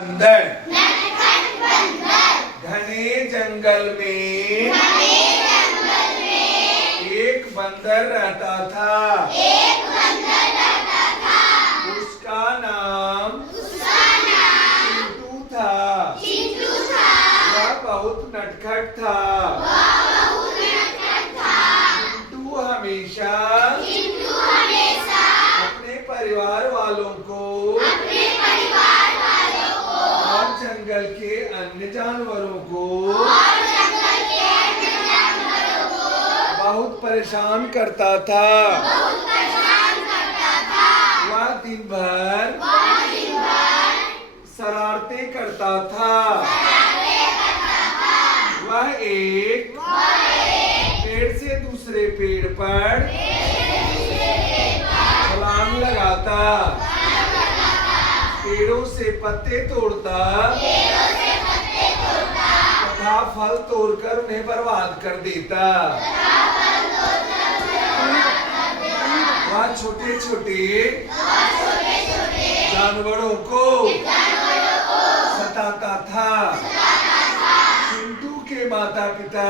बंदर घने जंगल में एक बंदर रहता था। उसका नाम चिंटू था। वह बहुत नटखट था। चिंटू हमेशा अपने परिवार वालों को और जंगल के अन्य जानवरों को बहुत परेशान करता था। वह दिन भर शरारतें करता था। वह एक पेड़ से दूसरे पेड़ पर छलांग लगाता, पेड़ों से पत्ते तोड़ता तथा फल तोड़कर उन्हें बर्बाद कर देता। वह छोटे छोटे जानवरों को सताता था। चिंटू के माता पिता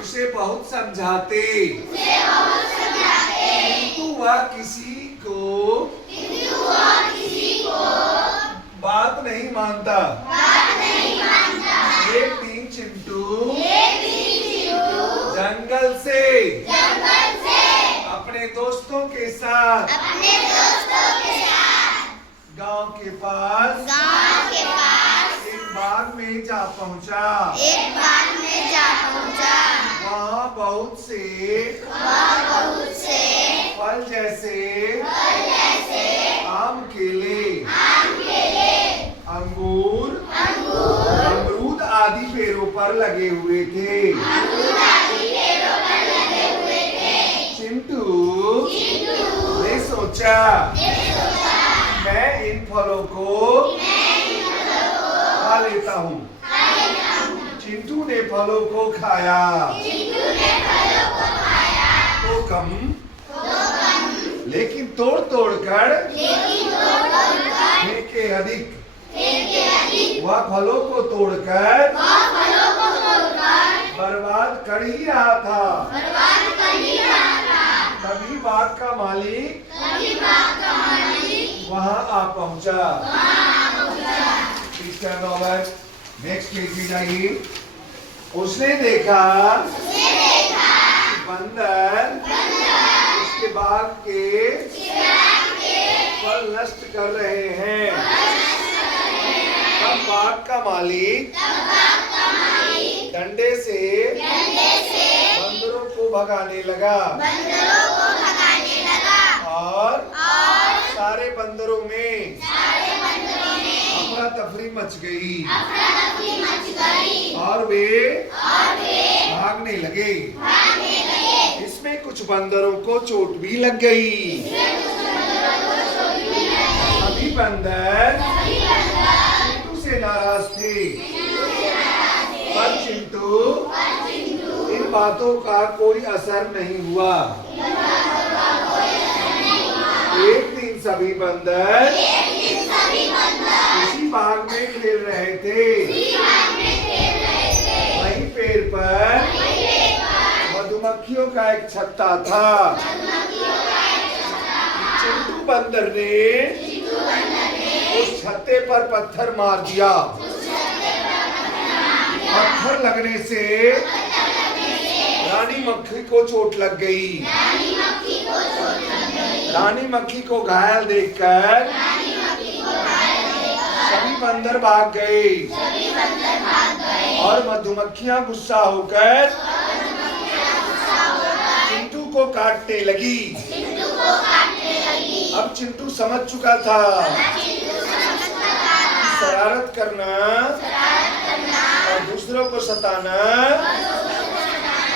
उसे बहुत समझाते, किंतु वह किसी को बात नहीं मानता। एक दिन चिंटू जंगल से अपने दोस्तों के साथ गांव के पास एक बाग में जा पहुंचा। वहाँ बहुत से फल जैसे आम, केले, अंगूर, अमरूद आदि पेड़ों पर लगे हुए थे। चिंटू ने सोचा, मैं इन फलों को खा लेता हूँ। चिंटू ने फलों को खाया तो कम, लेकिन तोड़ तोड़ कर फेंके अधिक। वह फलों को तोड़कर बर्बाद कर ही रहा था। तभी बाग का मालिक वहाँ आ पहुँचा। नेक्स्ट पेज में जाइए। उसने देखा बंदर उसके बाग के फल नष्ट कर रहे हैं। तब बाग का मालिक डंडे से बंदरों को भगाने लगा और सारे बंदरों में अफरा तफरी मच गई और वे भागने लगे। इसमें कुछ बंदरों को चोट भी लग गई। सभी बंदर चिंटू से नाराज थे, पर चिंटू इन बातों का कोई असर नहीं हुआ। एक दिन सभी बंदर इसी बाग में खेल रहे थे। वहीं पेड़ पर मधुमक्खियों का एक छत्ता था। चिंटू बंदर ने उस छत्ते पर पत्थर मार दिया। पत्थर लगने से रानी मक्खी को चोट लग गई। रानी मक्खी को घायल देखकर सभी बंदर भाग गए और मधुमक्खियां गुस्सा होकर चिंटू को काटने लगी। अब चिंटू समझ चुका था शरारत करना और दूसरों को सताना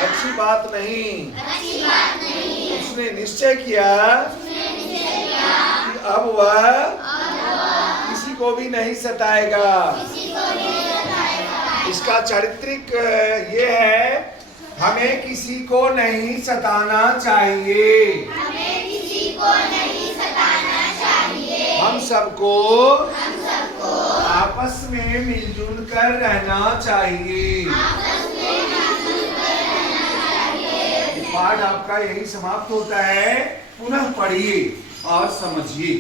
अच्छी बात नहीं। उसने निश्चय किया कि अब वह किसी को भी नहीं सताएगा। इसका चारित्रिक ये है, हमें किसी को नहीं सताना चाहिए। सबको आपस में मिलजुल कर रहना चाहिए। पाठ आपका यही समाप्त होता है। पुनः पढ़िए और समझिए।